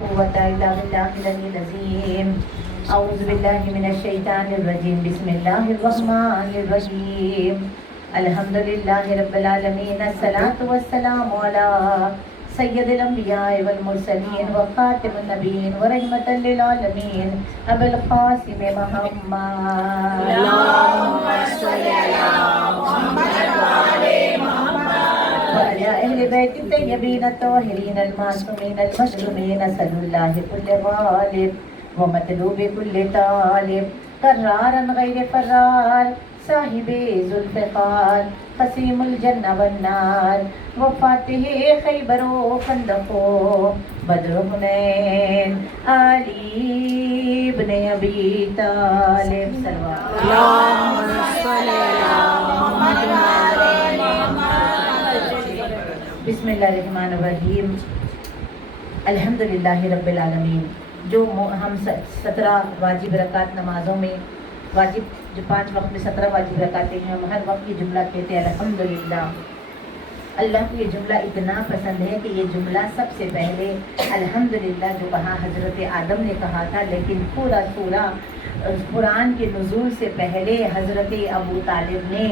قوة إلا بالله العلي العظيم. أعوذ بالله من الشيطان الرجيم. بسم الله الرحمن الرحيم. الحمد لله رب العالمين. الصلاة والسلام على سید الانبیاء والمرسلین وخاتم النبیین ورحمۃ للعالمین ابو القاسم محمد. اللہم صل علی محمد وعلی محمد وعلی اہل بیت الطیبین الطاہرین المعصومین المظلومین. صلی اللہ کل غالب ومطلوب کل طالب قرارا غیر فرار صاحب ذوالفقار قسیم الجنہ والنار وفاتح خیبر و خندق و بدر حنین علی ابن ابی طالب. اللہم صل علی محمد وعلی محمد. بسم اللہ الرحمن الرحیم. الحمدللہ رب العالمین. جو ہم 17 واجب رکعت نمازوں میں واجب جو 5 وقت میں 17 واجب رکعتیں ہیں، ہم ہر وقت یہ جملہ کہتے ہیں الحمدللہ. اللہ کو یہ جملہ اتنا پسند ہے کہ یہ جملہ سب سے پہلے الحمدللہ جو کہا حضرت آدم نے کہا تھا، لیکن پورا سورہ قرآن کے نزول سے پہلے حضرت ابو طالب نے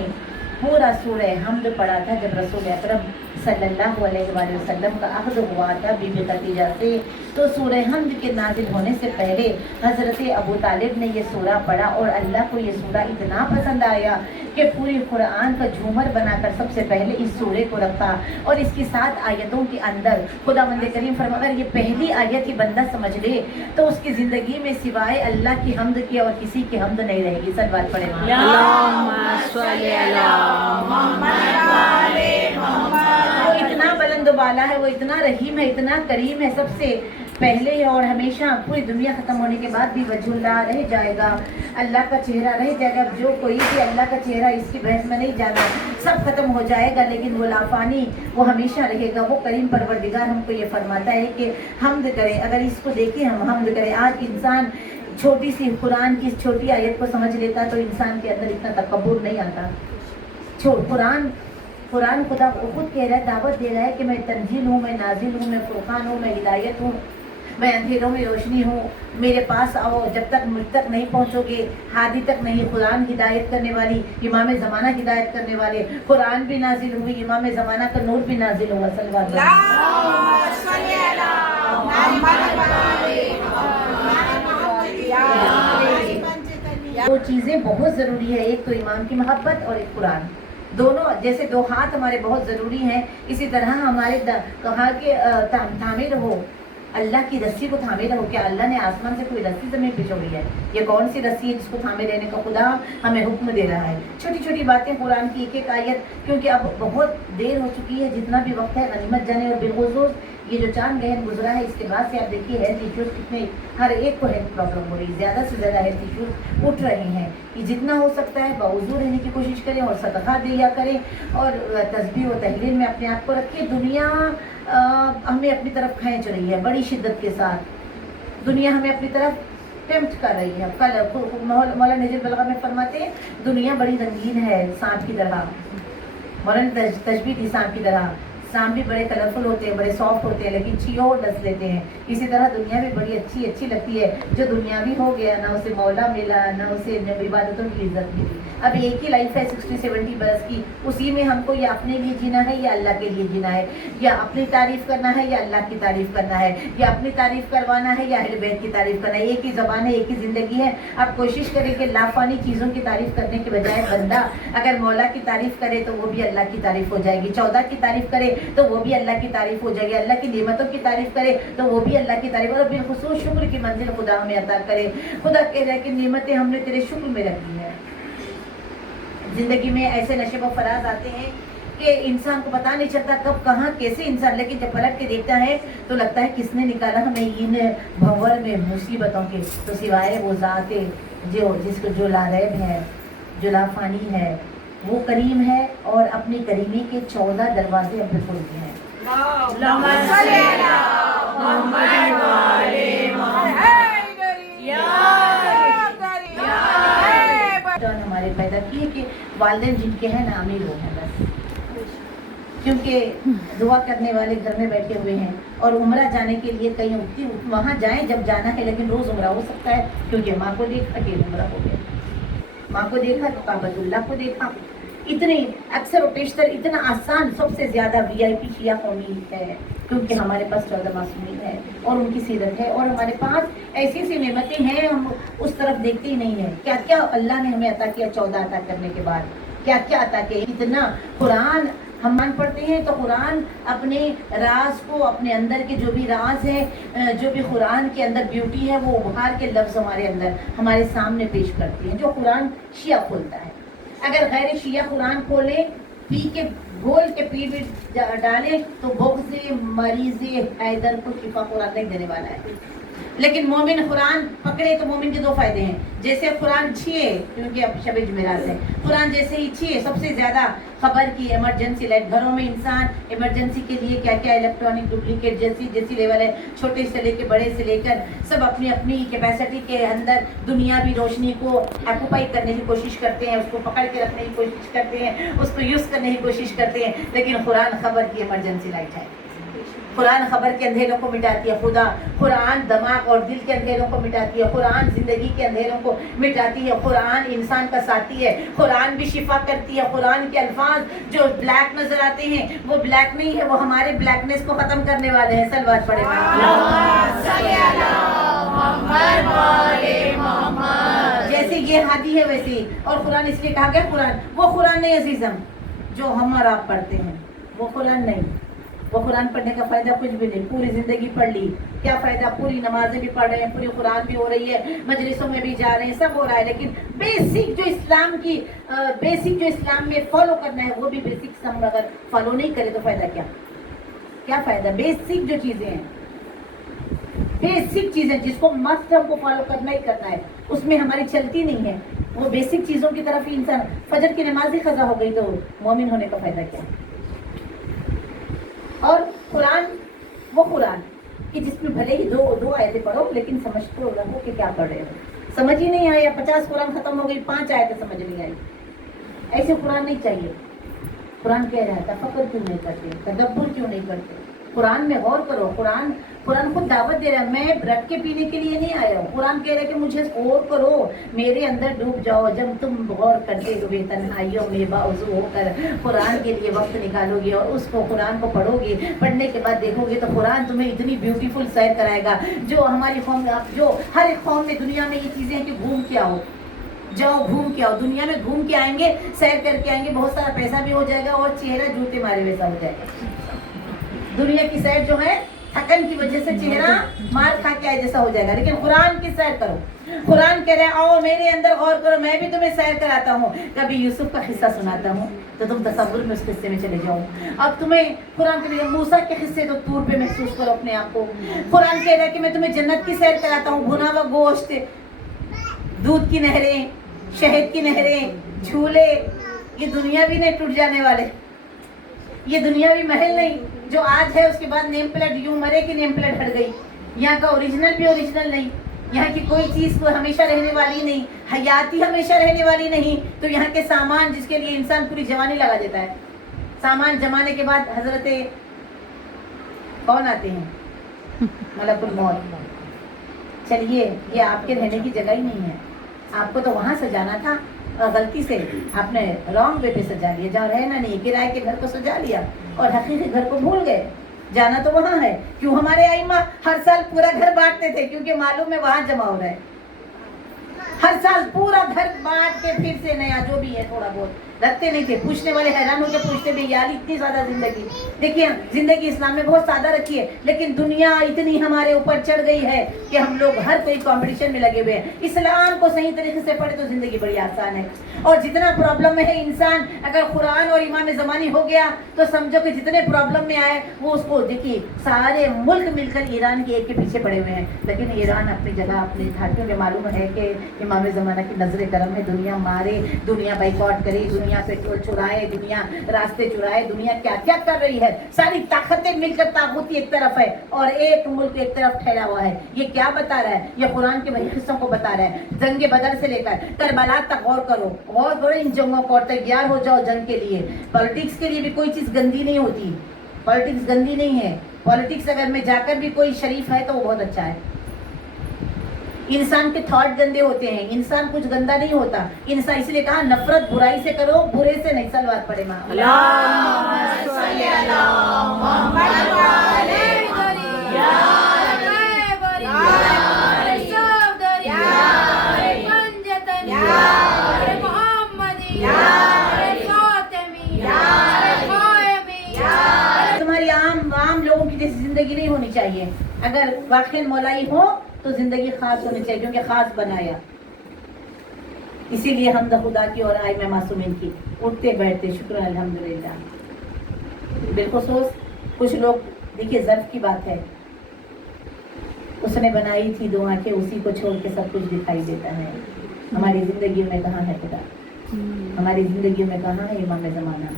پورا سورہ حمد پڑھا تھا. جب رسول اکرم صلی اللہ علیہ وآلہ وسلم کا عہد ہوا تھا بی بی خدیجہ سے، تو سورہ حمد کے نازل ہونے سے پہلے حضرت ابو طالب نے یہ سورہ پڑھا اور اللہ کو یہ سورہ اتنا پسند آیا کہ پوری قرآن کا جھومر بنا کر سب سے پہلے اس سورے کو رکھا. اور اس کی 7 آیتوں کے اندر خداوند کریم فرماتا ہے اگر یہ پہلی آیت ہی بندہ سمجھ لے تو اس کی زندگی میں سوائے اللہ کی حمد کی اور کسی کی حمد نہیں رہے گی. سلوات پڑھیں. اللہم صل علی محمد وعلی محمد. وہ اتنا بلند و بالا ہے، وہ اتنا رحیم ہے، اتنا کریم ہے. سب سے پہلے اور ہمیشہ پوری دنیا ختم ہونے کے بعد بھی وجہ اللہ رہ جائے گا، اللہ کا چہرہ رہ جائے گا. جو کوئی بھی اللہ کا چہرہ اس کی بحث میں نہیں جانا، سب ختم ہو جائے گا، لیکن وہ لافانی وہ ہمیشہ رہے گا. وہ کریم پروردگار ہم کو یہ فرماتا ہے کہ حمد کریں. اگر اس کو دیکھیں ہم حمد کریں. آج انسان چھوٹی سی قرآن کی چھوٹی آیت کو سمجھ لیتا تو انسان کے اندر اتنا تکبر نہیں آتا. قرآن خدا خود کہہ رہا ہے، دعوت دے رہا ہے کہ میں تنزیل ہوں، میں نازل ہوں، میں فرقان ہوں، میں ہدایت ہوں، میں اندھیروں میں روشنی ہوں. میرے پاس آؤ. جب تک مجھ تک نہیں پہنچو گے، ہادی تک نہیں. قرآن ہدایت کرنے والی، امام زمانہ ہدایت کرنے والے. قرآن بھی نازل ہوئی، امام زمانہ کا نور بھی نازل ہوا. صلی اللہ دو چیزیں بہت ضروری ہے، ایک تو امام کی محبت اور ایک قرآن. دونوں جیسے 2 ہاتھ ہمارے بہت ضروری ہیں، اسی طرح ہمارے کہا کہ تھامے رہو، اللہ کی رسی کو تھامے رہو. کیا اللہ نے آسمان سے کوئی رسی زمین پہ چھوڑی ہے؟ یہ کون سی رسی ہے جس کو تھامے رہنے کا خدا ہمیں حکم دے رہا ہے؟ چھوٹی چھوٹی باتیں قرآن کی ایک ایک آیت، کیونکہ اب بہت دیر ہو چکی ہے. جتنا بھی وقت ہے غنیمت جانے. اور بالخصوص یہ جو چاند گہن گزرا ہے، اس کے بعد سے آپ دیکھیے ہیلتھ ایشوز کتنے، ہر ایک کو ہیلتھ پرابلم ہو رہی ہے. زیادہ سے زیادہ ہیلتھ ایشوز اٹھ رہے ہیں. کہ جتنا ہو سکتا ہے باوضو رہنے کی کوشش کریں اور صدقہ دیا کریں اور تسبیح و تحلیل میں اپنے آپ کو رکھیں. دنیا ہمیں اپنی طرف کھینچ رہی ہے بڑی شدت کے ساتھ. دنیا ہمیں اپنی طرف ٹیمپٹ کر رہی ہے. کل مولانا نجیب البلاغہ میں فرماتے ہیں دنیا بڑی رنگین ہے سانپ کی طرح. مولانا تشبیہ دی سانپ کی طرح. سانپ بھی بڑے کلرفل ہوتے ہیں، بڑے سافٹ ہوتے ہیں، لیکن چیو ڈس لیتے ہیں. اسی طرح دنیا بھی بڑی اچھی لگتی ہے. جو دنیاوی ہو گیا نہ اسے مولا ملا، نہ اسے عبادتوں کی عزت ملی. اب ایک ہی لائف ہے 60-70 برس کی، اسی میں ہم کو یا اپنے لیے جینا ہے یا اللہ کے لیے جینا ہے. یا اپنی تعریف کرنا ہے یا اللہ کی تعریف کرنا ہے. یا اپنی تعریف کروانا ہے یا اہل بیت کی تعریف کرنا ہے. ایک ہی زبان ہے، ایک ہی زندگی ہے. اب کوشش کریں کہ لافانی چیزوں کی تعریف کرنے کے بجائے بندہ اگر مولا کی تعریف کرے تو وہ بھی اللہ کی تعریف ہو جائے گی. 14 کی تعریف کرے تو وہ بھی اللہ کی تعریف ہو جائے گی. اللہ کی نعمتوں کی تعریف کرے تو وہ بھی اللہ کی تعریف. اور بالخصوص شکر کی منزل خدا ہمیں عطا کرے. خدا کہہ رہا ہے کہ نعمتیں ہم نے تیرے شکر میں رکھی ہیں. زندگی میں ایسے نشے و فراز آتے ہیں کہ انسان کو پتہ نہیں چلتا کب کہاں کیسے انسان، لیکن جب پلٹ کے دیکھتا ہے تو لگتا ہے کس نے نکالا ہمیں ان بھنور میں مصیبتوں کے. تو سوائے وہ ذات جو لاریب ہے، جو لافانی ہے، وہ کریم ہے اور اپنی کریمی کے 14 دروازے ہم پہ کھولتے ہیں. ہمارے پیدا کیے کہ والدین جن کے ہیں نا امیر ہو ہیں بس. क्योंकि दुआ करने वाले घर में बैठे हुए हैं और उम्रा जाने के लिए कहीं वहाँ जाएं जब जाना है, लेकिन रोज़ उम्रा हो सकता है क्योंकि माँ को देखा कि उम्रा हो गया, माँ को देखा तो काबतुल्लाह को देखा। इतनी अक्सर और पेशतर इतना आसान, सबसे ज़्यादा VIP शिया कौमी है क्योंकि हमारे पास 14 मासूमीन है और उनकी सीरत है और हमारे पास ऐसी ऐसी नेमतें हैं, हम उस तरफ देखते ही नहीं है। क्या क्या अल्लाह ने हमें अता किया 14 अता करने के बाद, क्या क्या अता किया। इतना कुरान हम मान पढ़ते हैं तो कुरान अपने राज को, अपने अंदर के जो भी राज है, जो भी कुरान के अंदर ब्यूटी है, वो उभार के लफ्ज़ हमारे अंदर हमारे सामने पेश करती है। जो कुरान शिया खोलता है, अगर गैर शिया कुरान खोले, पी के घोल के पी भी डाले तो बुग़्ज़ मरीज़ हैदर को शिफा कुरान नहीं देने वाला है। लेकिन मोमिन कुरान पकड़े तो मोमिन के 2 फायदे हैं। जैसे कुरान छिए, क्योंकि अब शब जुमेरात है, कुरान जैसे ही छिए, सबसे ज़्यादा खबर की इमरजेंसी लाइट, घरों में इंसान इमरजेंसी के लिए क्या क्या इलेक्ट्रॉनिक डुप्लीकेट जैसी लेवल है, छोटे से लेकर बड़े से लेकर सब अपनी अपनी कैपेसिटी के अंदर दुनियावी रोशनी को ऑक्यूपाई करने की कोशिश करते हैं, उसको पकड़ के रखने की कोशिश करते हैं, उसको यूज़ करने की कोशिश करते हैं। लेकिन कुरान खबर की इमरजेंसी लाइट है। कुरान खबर के अंधेरों को मिटाती है खुदा, कुरान दिमाग और दिल के अंधेरों को मिटाती है, कुरान जिंदगी के अंधेरों को मिटाती है, कुरान इंसान का साथी है, कुरान भी शिफा करती है। कुरान के अल्फाज जो ब्लैक नजर आते हैं वो ब्लैक नहीं है, वो हमारे ब्लैकनेस को खत्म करने वाले हैं। सलवात पढ़े जैसे ये हादी है वैसे ही, और कुरान इसलिए कहा गया कुरान, वो कुरान नहीं अजीजम जो हम और आप पढ़ते हैं, वो कुरान नहीं। वो कुरान पढ़ने का फ़ायदा कुछ भी नहीं, पूरी ज़िंदगी पढ़ ली, क्या फ़ायदा, पूरी नमाजें भी पढ़ रहे हैं, पूरी कुरान भी हो रही है, मजलिसों में भी जा रहे हैं, सब हो रहा है, लेकिन बेसिक जो इस्लाम में फॉलो करना है वो भी बेसिक हम अगर फॉलो नहीं करें तो फ़ायदा क्या फ़ायदा। बेसिक जो चीज़ें हैं, बेसिक चीज़ें जिसको मस्त हमको फॉलो करना ही करना है, उसमें हमारी चलती नहीं है, वो बेसिक चीज़ों की तरफ ही इंसान, फजर की नमाज ही क़ज़ा हो गई तो मोमिन होने का फ़ायदा क्या। और कुरान वो कुरान कि जिसमें भले ही दो आयतें पढ़ो लेकिन समझ तो रहो कि क्या पढ़ रहे हो। समझ ही नहीं आया, 50 कुरान खत्म हो गई, 5 आयतें समझ नहीं आई, ऐसे कुरान नहीं चाहिए। कुरान कह रहा है तफक्कुर क्यों नहीं करते, तदब्बुर क्यों नहीं करते, कुरान में गौर करो। कुरान खुद दावत दे रहा है, मैं रख के पीने के लिए नहीं आया हूँ। कुरान कह रहा है कि मुझे गौर करो, मेरे अंदर डूब जाओ। जब तुम गौर करते हुए तन्हाइयों में बावजू होकर कुरान के लिए वक्त निकालोगे और उसको कुरान को पढ़ोगे, पढ़ने के बाद देखोगे तो कुरान तुम्हें इतनी ब्यूटीफुल सैर कराएगा जो हमारी कौम, जो हर एक कौम में दुनिया में ये चीज़ें हैं कि घूम के आओ, जाओ घूम के आओ, दुनिया में घूम के आएंगे, सैर करके आएंगे, बहुत सारा पैसा भी हो जाएगा और चेहरा जूते मारे वैसा हो जाएगा। दुनिया की सैर जो है थकन की वजह से चेहरा मार खा के आए जैसा हो जाएगा, लेकिन कुरान की सैर करो। कुरान कह रहे हैं आओ मेरे अंदर गौर करो, मैं भी तुम्हें सैर कराता हूँ। कभी यूसुफ का किस्सा सुनाता हूँ तो तुम तसव्वुर में उस किस्से में चले जाओ। अब तुम्हें कुरान कह रहा है मूसा के किस्से तो तूर पे महसूस करो अपने आप को। कुरान कह रहा है कि मैं तुम्हें जन्नत की सैर कराता हूँ, भुना हुआ गोश्त, दूध की नहरें, शहद की नहरें, झूले, ये दुनिया भी नहीं टूट जाने वाले, ये दुनियावी महल नहीं जो आज है उसके बाद नेम प्लेट यूं मरे कि नेम प्लेट हट गई। यहाँ का ओरिजिनल भी ओरिजिनल नहीं, यहाँ की कोई चीज़ तो हमेशा रहने वाली नहीं, हयाती हमेशा रहने वाली नहीं। तो यहाँ के सामान जिसके लिए इंसान पूरी जवानी लगा देता है, सामान जमाने के बाद हजरत कौन आते हैं, मलकुल मौत। चलिए ये आपके रहने की जगह ही नहीं है, आपको तो वहाँ से जाना था और गलती से आपने रॉन्ग वे पे सजा लिया, जहाँ रहना नहीं, किराए के घर को सजा लिया और हकीकी घर को भूल गए। जाना तो वहाँ है। क्यों हमारे आइमा हर साल पूरा घर बांटते थे, क्योंकि मालूम है वहाँ जमा हो रहा है। हर साल पूरा घर बांट के फिर से नया जो भी है थोड़ा बहुत रखते नहीं थे। पूछने वाले हैरान होकर पूछते भी यार इतनी ज़्यादा ज़िंदगी, देखिए ज़िंदगी इस्लाम में बहुत सादा रखी है, लेकिन दुनिया इतनी हमारे ऊपर चढ़ गई है कि हम लोग हर कोई कंपटीशन में लगे हुए हैं। इस्लाम को सही तरीके से पढ़े तो ज़िंदगी बड़ी आसान है। और जितना प्रॉब्लम में है इंसान, अगर कुरान और इमाम ज़मानी हो गया तो समझो कि जितने प्रॉब्लम में आए वो उसको, देखिए सारे मुल्क मिलकर ईरान के एक के पीछे पड़े हुए हैं, लेकिन ईरान अपनी जगह अपनी था, क्योंकि मालूम है कि इमाम ज़माना की नजर करम है, दुनिया मारे, दुनिया बाइकआउट करे, दुनिया पेट्रोल चुराए, दुनिया रास्ते चुराए, दुनिया क्या क्या कर रही है, सारी ताकतें मिलकर ताकूती एक तरफ है और एक मुल्क एक तरफ ठहरा हुआ है। ये क्या बता रहा है? ये कुरान के वही किस्सों को बता रहा है। जंग बदर से लेकर करबला तक गौर करो इन जंगों को, और तैयार हो जाओ जंग के लिए। पॉलिटिक्स के लिए भी कोई चीज गंदी नहीं होती, पॉलिटिक्स गंदी नहीं है। पॉलिटिक्स अगर में जाकर भी कोई शरीफ है तो वो बहुत अच्छा है। इंसान के थॉट गंदे होते हैं, इंसान कुछ गंदा नहीं होता। इंसान इसलिए कहा नफरत बुराई से करो, बुरे से नहीं। सलवात पढ़े माँ। तुम्हारी आम लोगों की जैसी जिंदगी नहीं होनी चाहिए। अगर वाकई मौलाई हो तो जिंदगी खास होनी चाहिए, क्योंकि खास बनाया। इसीलिए हमद खुदा की और आए मैं मासूमिन की, उठते बैठते शुक्र अल्हम्दुलिल्लाह। बिलखुसूस कुछ लोग, देखिए ज़र्फ की बात है, उसने बनाई थी दो आंखें, उसी को छोड़ के सब कुछ दिखाई देता है। हमारी जिंदगियों में कहाँ है खुदा? हमारी जिंदगियों में कहाँ है इमाम ज़माना?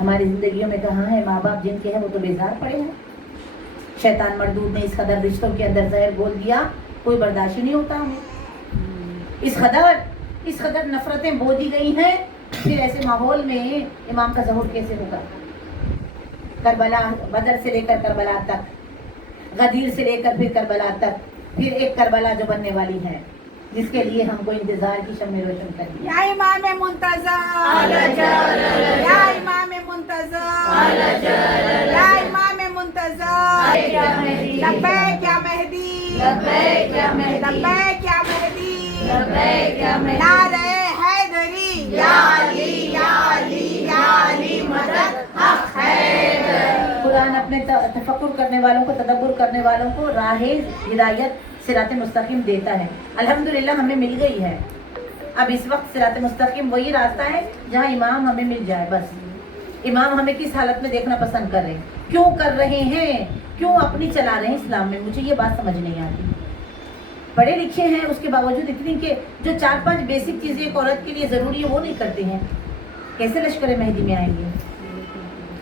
हमारी जिंदगियों में कहाँ है माँ बाप जिनके हैं वो तो बेजार पड़े हैं। शैतान मरदूद ने इस कदर रिश्तों के अंदर जहर बोल दिया, कोई बर्दाश्त ही नहीं होता हमें। इस कदर नफरतें बो दी गई हैं। फिर ऐसे माहौल में इमाम का ज़हूर कैसे होगा? करबला, बदर से लेकर करबला तक, गदीर से लेकर फिर करबला तक, फिर एक करबला जो बनने वाली है, जिसके लिए हमको इंतजार की शम्मे रोशन करनी है। या इमाम मुंतज़र, या इमाम मुंतज़र, या इमाम मुंतज़र, लब्बैक या मेहदी, लब्बैक या मेहदी, लब्बैक या मेहदी, लब्बैक या मेहदी, नारे हैदरी, या अली, या अली, या अली मदद हक हैदर। कुरान अपने तफक्कुर करने वालों को, तदब्बुर करने वालों को राह हिदायत सिरात मुस्तकीम देता है। अल्हम्दुलिल्लाह हमें मिल गई है। अब इस वक्त सिरात मुस्तकीम वही रास्ता है जहाँ इमाम हमें मिल जाए। बस इमाम हमें किस हालत में देखना पसंद कर रहे हैं, क्यों कर रहे हैं, क्यों अपनी चला रहे हैं इस्लाम में, मुझे ये बात समझ नहीं आती। पढ़े लिखे हैं उसके बावजूद इतनी के जो 4-5 बेसिक चीज़ें एक औरत के लिए ज़रूरी है वो नहीं करते हैं। कैसे लश्कर मेहदी में आएंगे?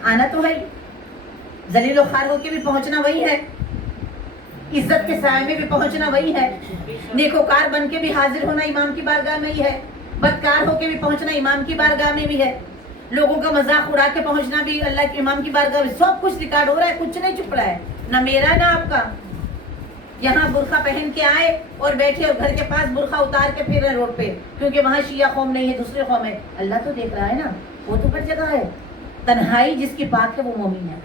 आना तो है, जलील खार होके भी पहुँचना वही है, इज्जत के साए में भी पहुंचना वही है, नेकोकार बन के भी हाजिर होना इमाम की बारगाह में ही है, बदकार होके भी पहुंचना इमाम की बारगाह में भी है, लोगों का मजाक उड़ा के पहुंचना भी अल्लाह के इमाम की बारगाह में। सब कुछ रिकॉर्ड हो रहा है, कुछ नहीं छुप रहा है, ना मेरा ना आपका। यहाँ बुर्खा पहन के आए और बैठे और घर के पास बुर्खा उतार के फिर रहे रोड पे, क्योंकि वहाँ शिया कौम नहीं है, दूसरे कौम है। अल्लाह तो देख रहा है ना, वो तो हर जगह है। तन्हाई जिसकी पाक है वो मोमिन है,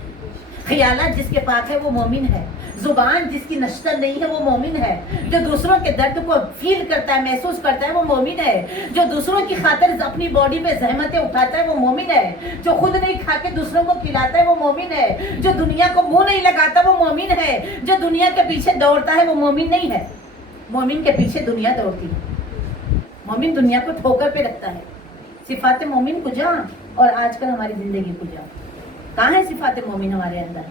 ख्यालात जिसके पाक है वो मोमिन है, जुबान जिसकी नश्तर नहीं है वो मोमिन है, जो दूसरों के दर्द को फील करता है, महसूस करता है वो मोमिन है, जो दूसरों की खातिर अपनी बॉडी पे जहमतें उठाता है वो मोमिन है, जो खुद नहीं खा के दूसरों को खिलाता है वो मोमिन है, जो दुनिया को मुंह नहीं लगाता वो मोमिन है, जो दुनिया के पीछे दौड़ता है वो मोमिन नहीं है। मोमिन के पीछे दुनिया दौड़ती है, मोमिन दुनिया को ठोकर पे रखता है। सिफात मोमिन कुजा और आजकल हमारी जिंदगी कुजा। कहाँ है सिफात मोमिन हमारे अंदर,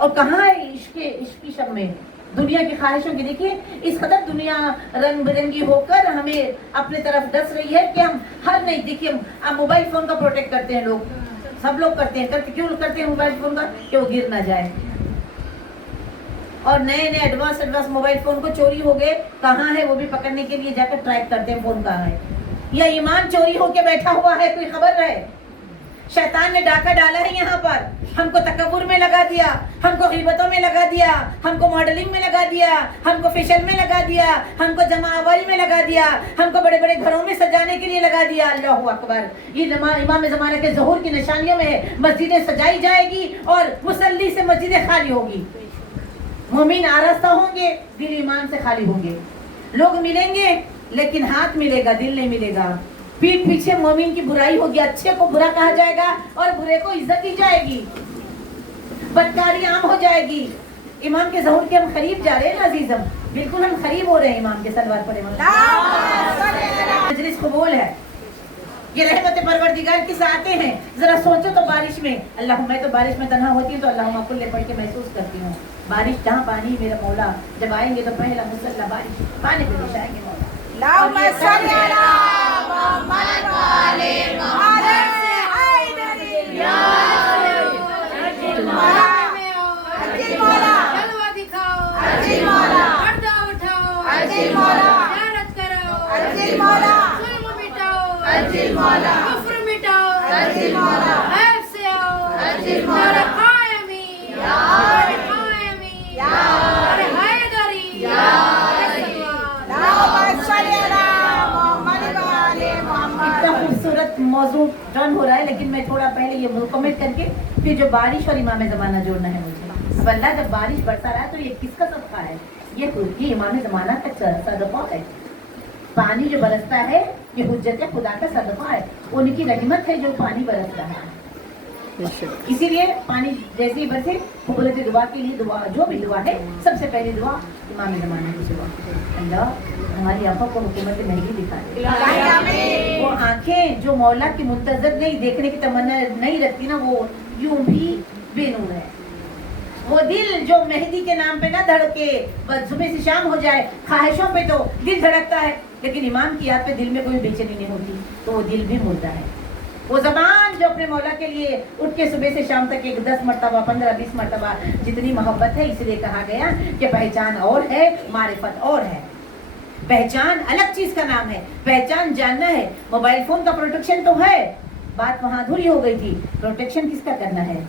और कहाँ है इश्क शब में दुनिया की ख्वाहिशों की? देखिए इस कदर दुनिया रंग बिरंगी होकर हमें अपने तरफ डस रही है कि हम हर नहीं, देखिए अब मोबाइल फोन का प्रोटेक्ट करते हैं लोग, सब लोग करते हैं। करके क्यों करते हैं मोबाइल फोन का? कि वो गिर ना जाए। और नए नए एडवांस मोबाइल फोन को चोरी हो गए, कहाँ है वो भी पकड़ने के लिए जाकर ट्रैक करते हैं फोन कहाँ है। या ईमान चोरी होके बैठा हुआ है, कोई खबर रहे? शैतान ने डाका डाला है यहाँ पर, हमको तकब्बुर में लगा दिया, हमको ग़ीबतों में लगा दिया, हमको मॉडलिंग में लगा दिया, हमको फैशन में लगा दिया, हमको जमावरी में लगा दिया, हमको बड़े बड़े घरों में सजाने के लिए लगा दिया। अल्लाहु अकबर। ये इमाम ज़माना के ज़हूर की निशानियों में है। मस्जिदें सजाई जाएगी और मुसल्ली से मस्जिदें खाली होगी, मोमिन आरास्ता होंगे, दिल ईमान से खाली होंगे। लोग मिलेंगे लेकिन हाथ मिलेगा, दिल नहीं मिलेगा। पीठ पीछे मोमिन की बुराई होगी, अच्छे को बुरा कहा जाएगा और बुरे को इज्जत दी जाएगी, बदकारी आम हो जाएगी। इमाम के ज़हूर के हम करीब जा रहे हैं ना अजीजम, बिल्कुल हम करीब हो रहे हैं इमाम के। सलवात पढ़े। मजलिस कबूल है, ये रहमत परवरदिगार किस आते हैं। जरा सोचो तो बारिश में, अल्लाह मैं तो बारिश में तन्हा होती हूँ तो अल्लाह कुल्ले पढ़ के महसूस करती हूँ। बारिश जहाँ पानी मेरा मौला, जब आएंगे तो पहला मुसल्ला बारिश पानी पे बिछाएंगे मौला। محمد وآل محمد حیدری حجی مولا جلوہ دکھاؤ حجی مولا پردہ اٹھاؤ حجی مولا زیارت کرو حجی مولا ظلم مٹاؤ حجی مولا کفر مٹاؤ حجی مولا غیب سے آؤ حجی مولا اور قائمی اور قائمی اور حیدری اللہم صلی علی محمد وآل محمد. اتنا خوبصورت موضوع ڈن ہو رہا ہے، لیکن میں تھوڑا پہلے یہ مکمل کر کے پھر جو بارش اور امام زمانہ جوڑنا ہے مجھے. اب اللہ جب بارش برسا رہا ہے تو یہ کس کا صدقہ ہے؟ یہ امام زمانہ کا صدقہ ہے. پانی جو برستا ہے یہ حجت خدا کا صدقہ ہے، ان کی رحمت ہے جو پانی برس رہا ہے. اسی لیے پانی جیسے ہی برسے قبولت دعا کے لیے دعا، جو بھی دعا ہے سب سے پہلی دعا امام زمانہ کی دعا. اللہ ہماری آنکھوں کو حکومت مہدی دکھا دے. وہ آنکھیں جو مولا کی منتظر نہیں، دیکھنے کی تمنا نہیں رکھتی نا، وہ یوں بھی بے نور ہے. وہ دل جو مہدی کے نام پہ نہ دھڑکے، بس صبح سے شام ہو جائے، خواہشوں پہ تو دل دھڑکتا ہے لیکن امام کی یاد پہ دل میں کوئی بے چینی نہیں ہوتی، تو وہ دل بھی مردہ ہے. وہ زبان جو اپنے مولا کے لیے اٹھ کے صبح سے شام تک ایک 10 مرتبہ 15-20 مرتبہ جتنی محبت ہے، اس لیے کہا گیا کہ پہچان اور ہے، معرفت اور ہے. پہچان الگ چیز کا نام ہے، پہچان جاننا ہے. موبائل فون کا پروٹیکشن تو ہے، بات وہاں ادھوری ہو گئی تھی. پروٹیکشن کس کا کرنا ہے؟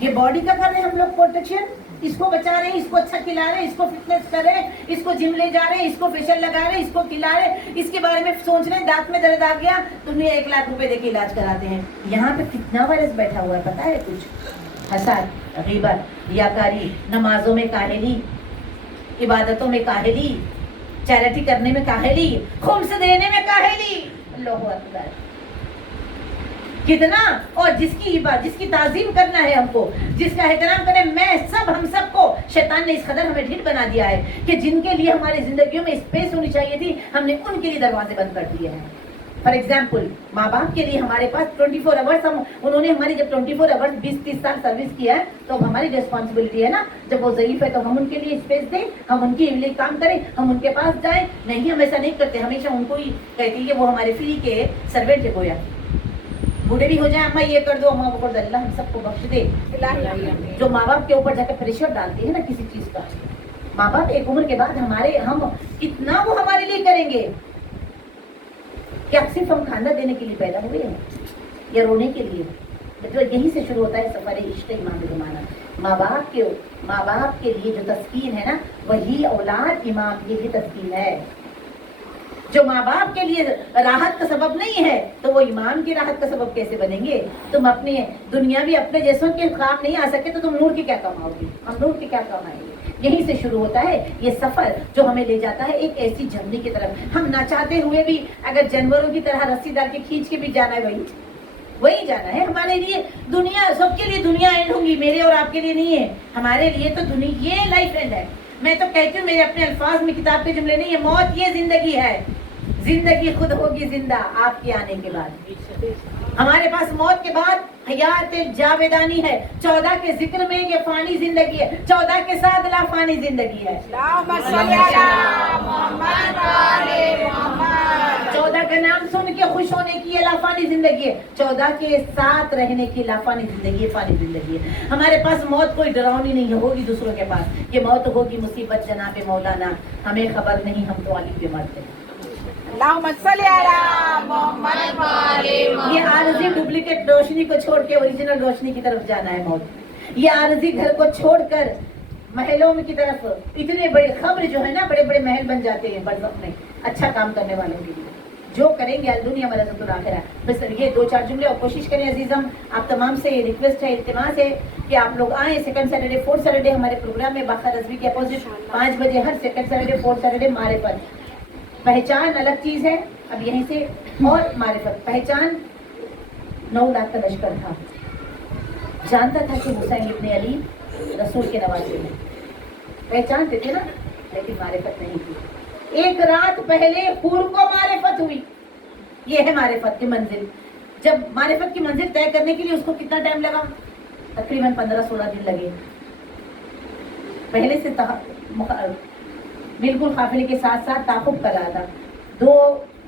یہ باڈی کا کر رہے ہیں ہم لوگ پروٹیکشن، اس کو بچا رہے ہیں، اس کو اچھا کھلا رہے ہیں، اس کو فٹنس کر رہے ہیں، اس کو جم لے جا رہے ہیں، اس کو فیشل لگا رہے ہیں، اس کو کھلا رہے ہیں، اس کے بارے میں سوچ رہے ہیں. دانت میں درد آ گیا تو انہیں 1 لاکھ روپے دے کے علاج کراتے ہیں. یہاں پہ کتنا وائرس بیٹھا ہوا ہے پتا ہے کچھ؟ حسد، غیبت، ریاکاری، نمازوں میں کاہلی، عبادتوں میں کاہلی، چیریٹی کرنے میں کاہلی، خمس دینے میں کاہلی. اللہ اکبر کتنا. اور جس کی تعظیم کرنا ہے ہم کو، جس کا احترام کریں، ہم سب کو شیطان نے اس قدر ہمیں ڈھیل بنا دیا ہے کہ جن کے لیے ہماری زندگیوں میں اسپیس ہونی چاہیے تھی، ہم نے ان کے لیے دروازے بند کر دیے ہیں. فار ایگزامپل ماں باپ کے لیے ہمارے پاس 24 آورس، انہوں نے ہماری جب 24 آورس 20-30 سال سروس کیا ہے تو اب ہماری ریسپانسبلٹی ہے نا، جب وہ ضعیف ہے تو ہم ان کے لیے اسپیس دیں، ہم ان کے لیے کام کریں، ہم ان کے پاس جائیں. نہیں، ہم ایسا نہیں کرتے، ہمیشہ ان کو ہی کہتے ہیں کہ وہ ہمارے فری کے سروینٹ ہے. گویا بوڑھے بھی ہو جائیں، اماں یہ کر دو، اماں وہ کر دو. اللہ ہم سب کو بخش دے. جو ماں باپ کے اوپر جا کے پریشر ڈالتے ہیں نا کسی چیز کا، ماں باپ ایک عمر کے بعد ہم کتنا وہ ہمارے لیے کریں گے. کیا صرف ہم کھانا دینے کے لیے پیدا ہوئے ہیں یا رونے کے لیے؟ تو یہیں سے شروع ہوتا ہے سفر عشق امام زمانہ. ماں باپ کے لیے جو تسکین ہے نا، وہی اولاد امام یہی تسکین ہے. جو ماں باپ کے لیے راحت کا سبب نہیں ہے تو وہ امام کی راحت کا سبب کیسے بنیں گے؟ تم اپنے دنیا بھی اپنے جیسوں کے کام نہیں آ سکتے تو تم نور کے کیا کماؤ گے؟ ہم نور کے کیا کمائیں گے؟ یہیں سے شروع ہوتا ہے یہ سفر جو ہمیں لے جاتا ہے ایک ایسی جھرنے کی طرف. ہم نہ چاہتے ہوئے بھی اگر جانوروں کی طرح رسی ڈال کے کھینچ کے بھی جانا ہے، وہی جانا ہے. ہمارے لیے دنیا، سب کے لیے دنیا اینڈ ہوگی، میرے اور آپ کے لیے نہیں ہے. ہمارے لیے تو دنیا یہ لائف اینڈ ہے. میں تو کہتی ہوں، میرے اپنے الفاظ میں کتاب کے جملے نہیں، یہ موت یہ زندگی ہے. زندگی خود ہوگی زندہ آپ کے آنے کے بعد. ہمارے پاس موت کے بعد حیات جاویدانی ہے. 14 کے ذکر میں یہ فانی زندگی ہے، 14 کے ساتھ لا فانی زندگی ہے. اللہم صلی علی محمد وآل محمد. 14 کا نام سن کے خوش ہونے کی یہ لافانی زندگی ہے، 14 کے ساتھ رہنے کی لافانی زندگی ہے، فانی زندگی ہے. ہمارے پاس موت کوئی ڈراؤنی نہیں ہوگی دوسروں کے پاس کہ موت ہوگی مصیبت جناب مولانا، ہمیں خبر نہیں، ہم تو علی پہ مرتے ہیں. اللہم صلی علی محمد وآل محمد. یہ عارضی ڈپلیکیٹ روشنی کو چھوڑ کے اوریجنل روشنی کی طرف جانا ہے موت. یہ عارضی گھر کو چھوڑ کر محلوں کی طرف، اتنے بڑے خبر جو ہے نا، بڑے بڑے محل بن جاتے ہیں برزخ میں اچھا کام کرنے والوں کے لیے. جو کریں گے الدنیا ولذت الآخرہ. بس یہ 2-4 جملے اور کوشش کریں عزیزم. آپ تمام سے یہ ریکویسٹ ہے، التماس ہے کہ آپ لوگ آئیں. سیکنڈ سیٹرڈے 4 سیٹرڈے ہمارے پروگرام میں باقا رضوی کے اپوزٹ 5 بجے ہر سیکنڈ سیٹرڈے 4 سیٹرڈے معرفت. پہچان الگ چیز ہے. اب یہیں سے اور معرفت. پہچان 9 لاکھ کا لشکر تھا، جانتا تھا کہ حسین ابن علی رسول کے نواسے میں، پہچانتے تھے نا، لیکن معرفت نہیں تھی. ایک رات پہلے حور کو معرفت ہوئی. یہ ہے معرفت کی منزل. جب معرفت کی منزل طے کرنے کے لیے اس کو کتنا ٹائم لگا؟ تقریباً 15-16 دن لگے. پہلے سے بالکل قافلے کے ساتھ ساتھ تعاقب کر رہا تھا. 2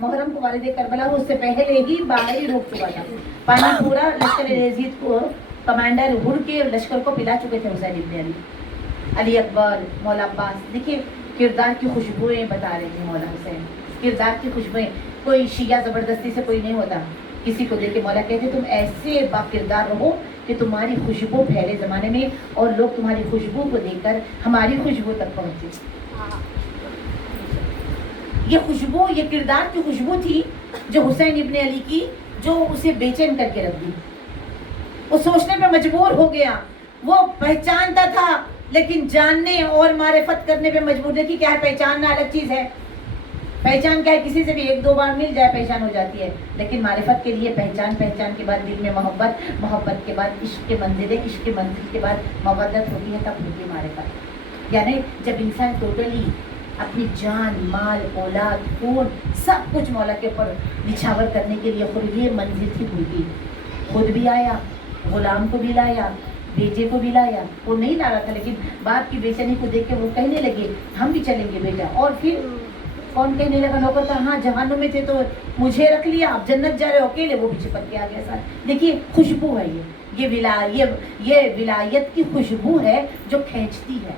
मुहर्रम को वालिद करबला वो उससे पहले ही बाहर ही रोक चुका था। पानी पूरा लश्कर यजीद को कमांडर हुर के लश्कर को पिला चुके थे हुसैन इब्न अली, अली अकबर, मौला अब्बास। देखिए किरदार की खुशबुएं बता रहे थे मौला हुसैन, किरदार की खुशबुएं। कोई शिया ज़बरदस्ती से कोई नहीं होता, किसी को देख के मौला कहते तुम ऐसे बाकिरदार रहो कि तुम्हारी खुशबू फैले ज़माने में और लोग तुम्हारी खुशबू को देखकर हमारी खुशबू तक पहुँचे। ये खुशबू, ये किरदार की खुशबू थी जो हुसैन इब्न अली की, जो उसे बेचैन करके रख दी। वो सोचने पे मजबूर हो गया, वो पहचानता था लेकिन जानने और मारिफत करने पे मजबूर। देखिए क्या है, पहचानना अलग चीज़ है। पहचान क्या है, किसी से भी एक दो बार मिल जाए पहचान हो जाती है, लेकिन मारिफत के लिए पहचान, पहचान के बाद दिल में मोहब्बत, मोहब्बत के बाद इश्क के मंजिल, इश्क के मंजिल के बाद मवद्दत होती है, तब होती है मारिफत। यानी जब इंसान टोटली अपनी जान, माल, औलाद, खून सब कुछ मौला के ऊपर निछावर करने के लिए खुद, ये मंजिल थी खुद। खुद भी आया, गुलाम को भी लाया, बेटे को भी लाया। वो नहीं ला रहा था, लेकिन बाप की बेचैनी को देख के वो कहने लगे हम भी चलेंगे बेटा। और फिर कौन कहने लगा, नौकर था हाँ जहानुम में थे तो मुझे रख लिया, आप जन्नत जा रहे हो अकेले, वो भी चिपक के आ गया साथ। देखिए खुशबू है ये विलायत की खुशबू है जो खींचती है।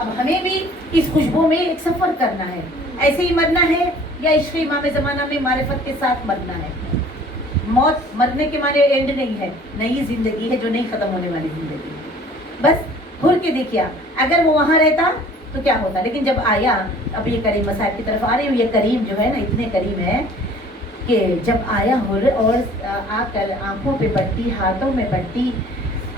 अब हमें भी इस खुशबू में एक सफ़र करना है, ऐसे ही मरना है या इश्क़ इमाम ज़माना में मारिफत के साथ मरना है। मौत मरने के माने एंड नहीं है, नई ज़िंदगी है जो नहीं ख़त्म होने वाली ज़िंदगी है। बस घुर के देखिए, अगर वो वहाँ रहता तो क्या होता। लेकिन जब आया, अब ये करीम मसाहब की तरफ आ रही हूँ, ये करीम जो है ना इतने करीम है कि जब आया हुर और आकर आँखों पे पट्टी, हाथों में पट्टी,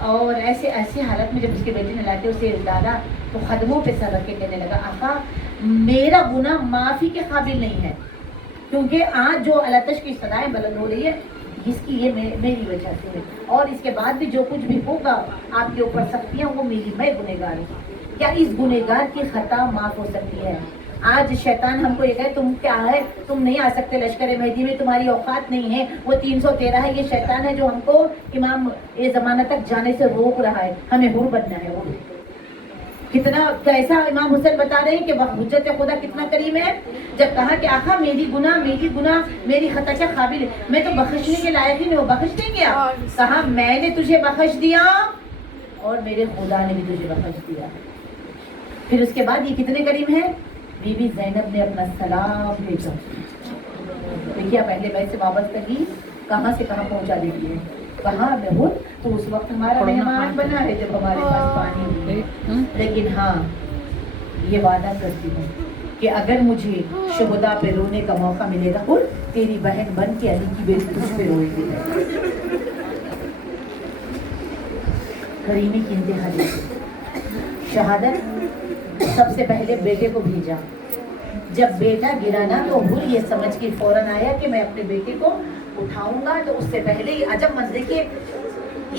और ऐसे ऐसी हालत में जब उसके बेटे ने लाके उसे डाला तो कदमों पे सर रख के कहने लगा आका मेरा गुनाह माफ़ी के काबिल नहीं है, क्योंकि आज जो अलतश की सदाएं बुलंद हो रही है इसकी ये मेरी वजह से है, और इसके बाद भी जो कुछ भी होगा आपके ऊपर सख्तियाँ वो मेरी, मैं गुनहगार हूँ। क्या इस गुनहगार की खता माफ़ हो सकती है? आज शैतान हमको ये कहे तुम क्या है, तुम नहीं आ सकते लश्कर मेहदी में, तुम्हारी औकात नहीं है, वो 313 है। ये शैतान है जो हमको इमाम ये ज़माना तक जाने से रोक रहा है, हमें हुर बनना है। वो कितना कैसा इमाम हुसैन बता रहे हैं कि हुज्जत खुदा कितना करीम है। जब कहा कि आका मेरी गुनाह मेरी खता क्या काबिल है, मैं तो बख्शने के लायक ही नहीं हूँ, बख्श नहीं गया। कहा मैंने तुझे बख्श दिया और मेरे खुदा ने भी तुझे बख्श दिया। फिर उसके बाद ये कितने करीम है, बीबी ज़ैनब ने अपना सलाम भेजा। देखिए पहले वैसे वाबस्तगी कहाँ से कहाँ पहुँचा देती है। कहाँ मैं हूँ तो उस वक्त हमारा मेहमान बना है जब हमारे पास पानी नहीं, लेकिन हाँ ये वादा करती हूँ कि अगर मुझे शुहदा पे रोने का मौका मिलेगा हूँ तेरी बहन बन के अली की बेटी तुझ पे रोएगी। करीमी की इंतहा शहादत सबसे पहले बेटे को भेजा। जब बेटा गिरा ना तो हुर ये समझ के फौरन आया कि मैं अपने बेटे को उठाऊंगा। तो उससे पहले ही अजब मत देखिए,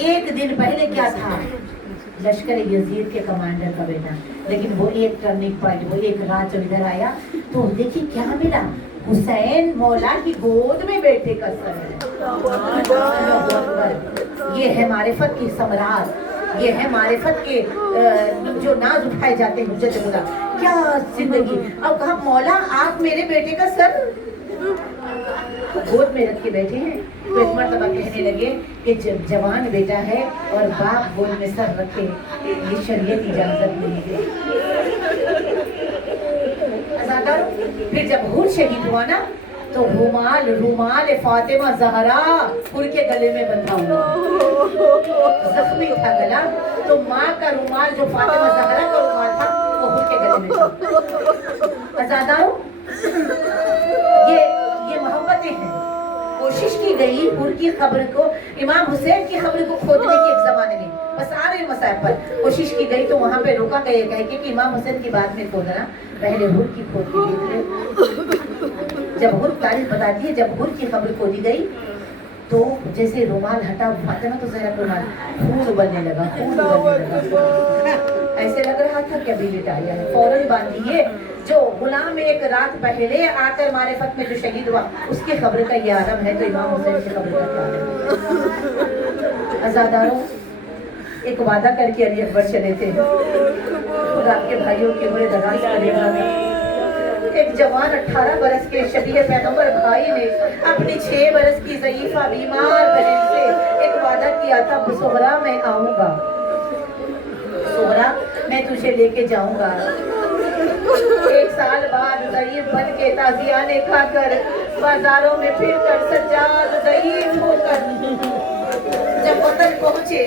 एक दिन पहले क्या था, लश्कर यजीद के कमांडर का बेटा, लेकिन वो एक टर्निंग पॉइंट, वो एक रात जब इधर आया तो देखिए क्या मिला, हुसैन मौला की गोद में बेटे का सर है। ये है मारिफत की समरात, ये है मारिफत के जो नाज उठाए जाते हैं हुज्जत खुदा। क्या जिंदगी। अब कहा मौला आप मेरे बेटे का सर गोद में रख के बैठे हैं। तो एक मर्तबा कहने लगे कि जब जवान बेटा है और बाप गोद में सर रखे, ये शरीयत इजाजत नहीं है। फिर जब हुर शहीद हुआ ना तो रुमाल फातिमा ज़हरा हुर के गले में बंधा हुआ, जख्मी था गला, तो माँ का रुमाल जो फातिमा ज़हरा का रुमाल था वो हुर के गले में था। अज़ादारों ये मोहब्बतें हैं। कोशिश की गई हुर की खबर को, इमाम हुसैन की खबर को खोदने की एक जमाने में, बस आ रहे मसाइब पर कोशिश की गई तो वहाँ पे रोका गया कह के कि इमाम हुसैन की बात में खोदना, पहले हुर की खोद के देख ले। जब हुर तारीफ बताती है, जब हुर की खबर खोदी गई तो जैसे रुमाल हटा फातिमा तो ज़हरा रुमाल खून बनने लगा, खून बनने लगा। ऐसे लग रहा था कि अभी लिटाया है। फौरन बांधिए जो गुलाम एक रात पहले आकर मारिफत में जो शहीद हुआ उसकी खबर का ये आलम है, तो इमाम हुसैन की खबर का क्या आलम। अज़ादारों एक वादा करके अली अकबर चले थे और आपके भाइयों के बड़े दराज करेगा में ایک جوان 18 برس کے شبیہ پیغمبر بھائی نے اپنی 6 برس کی ضعیفہ بیمار بہن سے ایک وعدہ کیا تھا، سہرا میں آؤں گا، سہرا میں تجھے لے کے جاؤں گا۔ 1 سال بعد ضعیف بن کے تازیانے کھا کر بازاروں میں پھر کر سجاد ضعیف ہو کر جب وطن پہنچے،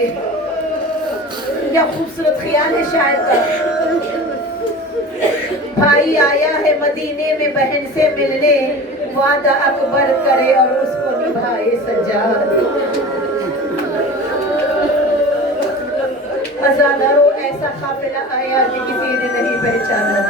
کیا خوبصورت خیال ہے شاعر کا، بھائی آیا ہے مدینے میں بہن سے ملنے، وعدہ اکبر کرے اور اس کو نبھائے سجاد۔ ازادارو ایسا قافلہ آیا کہ کسی نے نہیں پہچانا،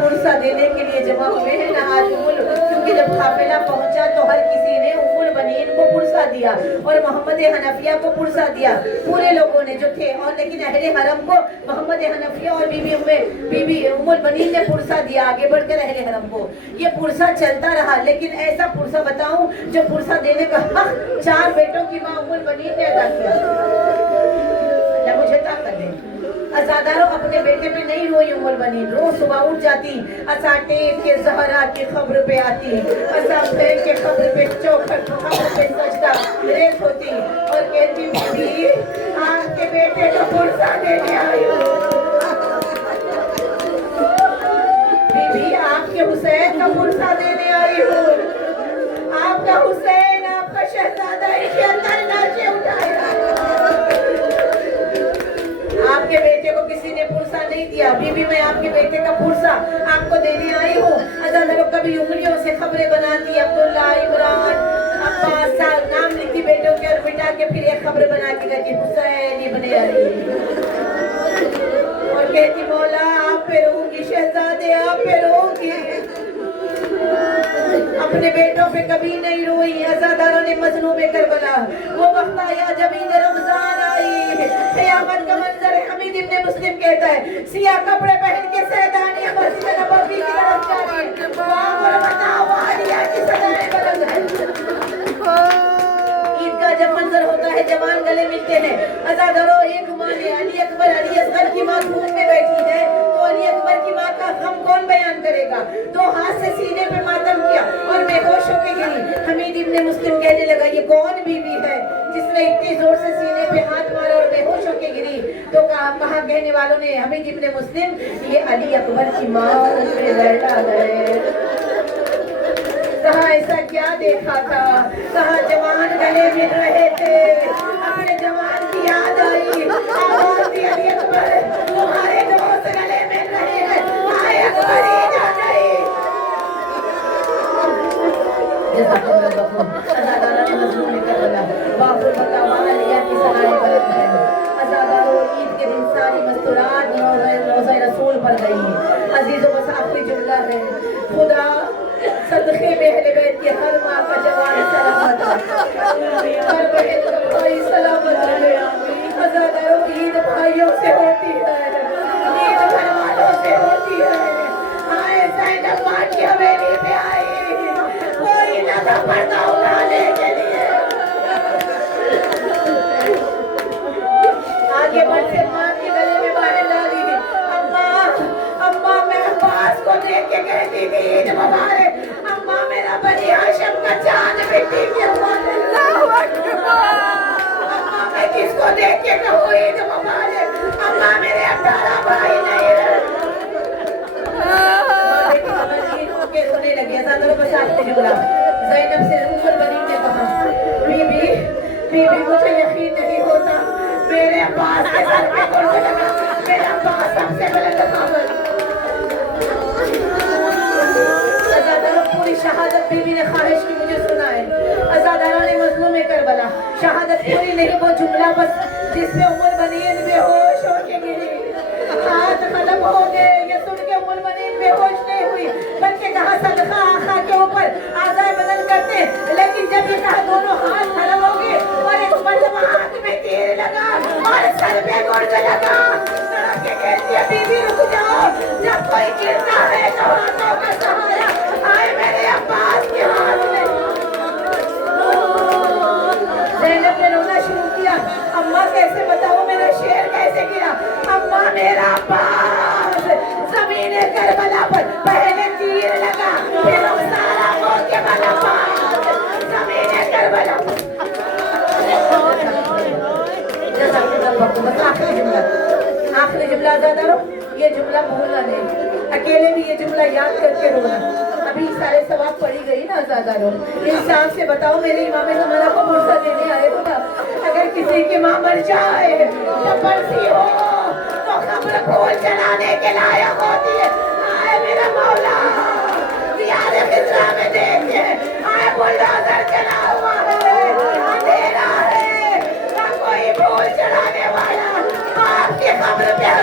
پرسہ دینے کے لیے جمع ہوئے ہیں نا آج کیونکہ جب قافلہ پہنچا تو ہر کسی نے ام البنین کو پرسہ دیا اور محمد حنفیہ کو پرسہ دیا، پورے لوگوں نے جو تھے، اور لیکن اہل حرم کو محمد حنفیہ اور بی بی ام البنین نے پرسہ دیا آگے بڑھ کر اہل حرم کو۔ یہ پرسہ چلتا رہا، لیکن ایسا پرسہ بتاؤں جو پرسہ دینے کا حق 4 بیٹوں کی ماں ام البنین نے ادا کیا۔ اللہ مجھے طاقت دے۔ ازادارو اپنے بیٹے پہ نہیں روئی ام البنین، روز صبح اٹھ جاتی، اساٹیب کے زہرا کی خبر پہ آتی، اساٹیب کے خبر پہ چوکھٹ، خبر پہ سجدہ ریت ہوتی اور کہتی بی آپ کے بیٹے کو پرسہ دینے آئی ہوں، بی آپ کے حسین کا پرسہ دینے آئی ہوں، آپ کا حسین، آپ کا شہزادہ کے اندر ناچے اٹھائے، آپ کے بیٹے کو کسی نے پرسہ نہیں دیا، بی بی میں آپ کے بیٹے کا پرسہ آپ کو دینے آئی ہوں۔ ازادارو کبھی انگلیوں سے خبریں بناتی، عبداللہ، عمران، عباس، نام لکھتی بیٹوں کے اور مٹا کے پھر ایک خبر بنا کے کہتی حسین ابن علی، اور کہتی مولا آپ پہ رہوں گی، شہزادے آپ پہ رہوں گی، اپنے بیٹوں پہ کبھی نہیں روئی۔ ازاداروں نے مظلوم کربلا، وہ وقت آیا جب عید رمضان آئی، قیامت کا منظر ہے۔ حمید ابن مسلم کہتا ہے سیاہ کپڑے پہن کے سیدانیہ مسجد نبوی کی طرف جا رہی ہیں، وہاں پر بتاؤ عالیہ کی صدائیں بلند ہیں۔ عید کا جب منظر ہوتا ہے جوان گلے ملتے ہیں۔ ازادارو ایک ماں نے علی اکبر، علی اصغر کی ماں دھوپ میں بیٹھی ہے تو علی اکبر کی ماں کا غم کون بیان کرے گا؟ 2 ہاتھ سے سینے پہ ماتم کیا اور بے ہوش ہو کے گری۔ حمید ابن مسلم کہنے لگا یہ کون بی بی ہے جس نے اتنی زور سے سینے پہ ہاتھ مارا اور بے ہوش ہو کے گری؟ تو کہا کہنے والوں نے حمید ابن مسلم یہ علی اکبر کی ماں پہ لڑا ہے۔ کہاں ایسا کیا دیکھا تھا، کہاں جوان گلے مل رہے تھے، اپنے جوان کی یاد آئی، آواز دی علی اکبر تمہارے دوست گلے مل رہے ہیں، آئے اکبر عید آ گئی۔ جزاک اللہ خیر۔ ازادارہ نے مظلوم کربلا، باپ الفتاویٰ علیہ کی صلاحیں بلند ہیں۔ ازادارو عید کے دن ساری مستورات روضہ رسول پر گئی۔ عزیزوں بس آخری جملہ ہے، خدا صدقے میں اہل بیت کی ہر ماں کا جوان سلامت رہے، ہر بہن کا بھائی سلامت رہے۔ ازادارو عید بھائیوں سے ہوتی ہے، عید گھر والوں سے ہوتی ہے۔ آئے زینب ماں کی حویلی پہ آئی، کوئی نہ تھا پردہ اٹھانے کے لیے، آگے بڑھ سے ماں کے گلے میں باہر ڈالی، اماں میں عباس کو دیکھ کے کہتی تھی عید مبارک، اماں میرا بنی ہاشم کا چاند مٹی کے اوپر، اللہ اکبر، اماں میں کس کو دیکھ کے کہوں عید مبارک، اماں میرے 18 بھائی نہیں رہے۔ رونے لگے۔ ازادارو بس آخری جملہ، زینب سے ام البنین نے کہا بی بی مجھے یقین نہیں ہوتا، میرے عباس کے سر پہ گرد لگا، میرا عباس سب سے بلند خبر۔ ازادارو پوری شہادت بی بی نے خواہش کی مجھے سنا ہے۔ ازادارہ نے مظلوم کربلا، شہادت پوری نہیں وہ جملہ بس جس میں ام البنین بے ہوش ہو کے گری، ہاتھ قلم ہو گئے۔ یہ سن کے ام البنین بے ہوش نہیں ہوئی بلکہ کہا صدقہ آقا کے اوپر اعضائے بدن کرتے، لیکن جب یہ کہا دونوں ہاتھ قلم ہو گئے اور ایک مرتبہ ہاتھ میں تیر لگا اور سر پہ گرد لگا، سڑک کے کہتی ہے بی بی رک جاؤ، جب کوئی گرتا ہے تو ہاتھوں کا سہارا آئے میرے عباس کے ہاتھ میں۔ زینب نے رونا شروع کیا، اماں کیسے بتاؤ میرا شیر کیسے گرا، اماں میرا عباس زمین पर पहले तीर लगा, फिर सारा मौत के बला पार, ज़मीने कर बला। बस आखिरी जुमला ज़्यादा ये जुमला भूलना नहीं, अकेले भी ये जुमला याद करके रोना। अभी सारे सवाब पड़ी गई ना ज़्यादा लोग। इंसाफ से बताओ, मेरे इमाम ज़माना को मुर्सा देने आए हो ना, अगर किसी की माँ मर जाए या बरसी हो तो खबर फूल चलाने के लायक होती है। आए मेरा मौला, यार खिजरा में देखिए, आए बुलडोजर चला हुआ है, अंधेरा है, ना कोई फूल चढ़ाने वाला, आपकी खबर पे